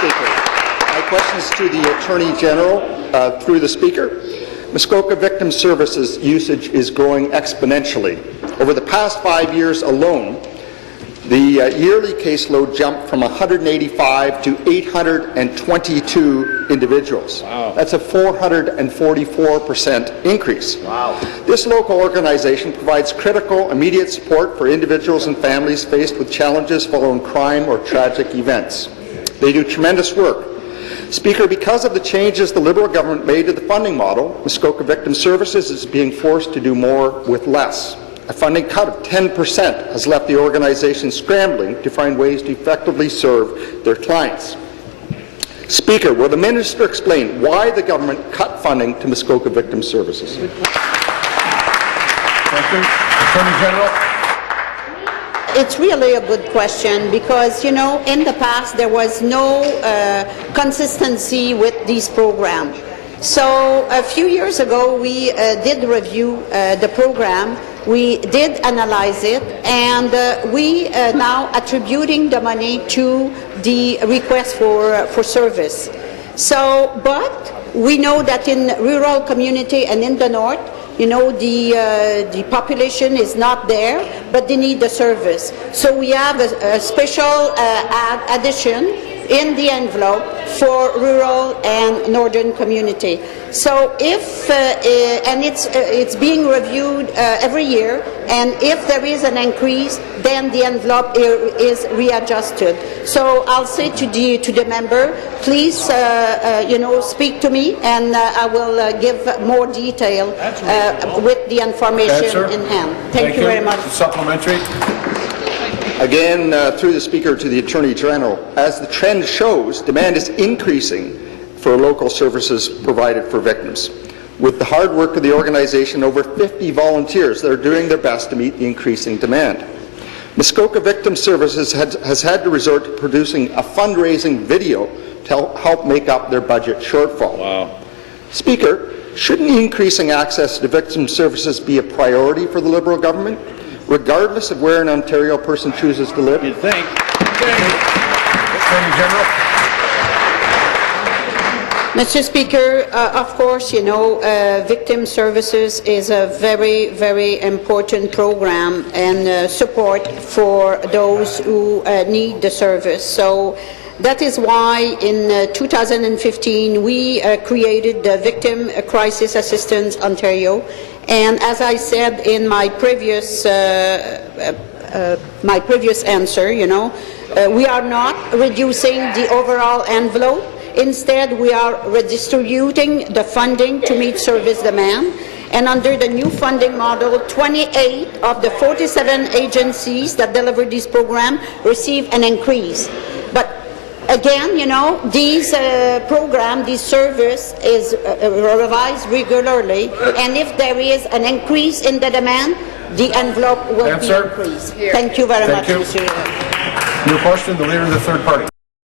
Speaker. My question is to the Attorney General through the Speaker. Muskoka Victim Services usage is growing exponentially. Over the past 5 years alone, the yearly caseload jumped from 185 to 822 individuals. Wow. That's a 444% increase. Wow. This local organization provides critical, immediate support for individuals and families faced with challenges following crime or tragic events. They do tremendous work. Speaker, because of the changes the Liberal government made to the funding model, Muskoka Victim Services is being forced to do more with less. A funding cut of 10% has left the organization scrambling to find ways to effectively serve their clients. Speaker, will the Minister explain why the government cut funding to Muskoka Victim Services? Thank you. Attorney General. It's really a good question because, you know, in the past there was no consistency with these programs. So a few years ago we did review the program, we did analyze it, and we are now attributing the money to the request for service. So, but we know that in rural community and in the north, you know, the population is not there, but they need the service. So we have a special addition in the envelope for rural and northern community. So if, and it's being reviewed every year, and if there is an increase, then the envelope is readjusted. So I'll say to the member, please, you know, speak to me, and I will give more detail with the information in hand. Thank you very much. Supplementary. Again, through the Speaker to the Attorney General, as the trend shows, demand is increasing for local services provided for victims. With the hard work of the organization, over 50 volunteers that are doing their best to meet the increasing demand. Muskoka Victim Services has had to resort to producing a fundraising video to help make up their budget shortfall. Wow. Speaker, shouldn't increasing access to victim services be a priority for the Liberal government, regardless of where in Ontario a person chooses to live? You'd think. Attorney General. Mr. Speaker, of course, you know, victim services is a very, very important program and support for those who need the service. So that is why in 2015 we created the Victim Crisis Assistance Ontario. And as I said in my previous answer, you know, we are not reducing the overall envelope. Instead, we are redistributing the funding to meet service demand. And under the new funding model, 28 of the 47 agencies that deliver this program receive an increase. But again, you know, these this service is revised regularly, and if there is an increase in the demand, the envelope will be increased. Thank you very much, Mr. New question, the Leader of the Third Party.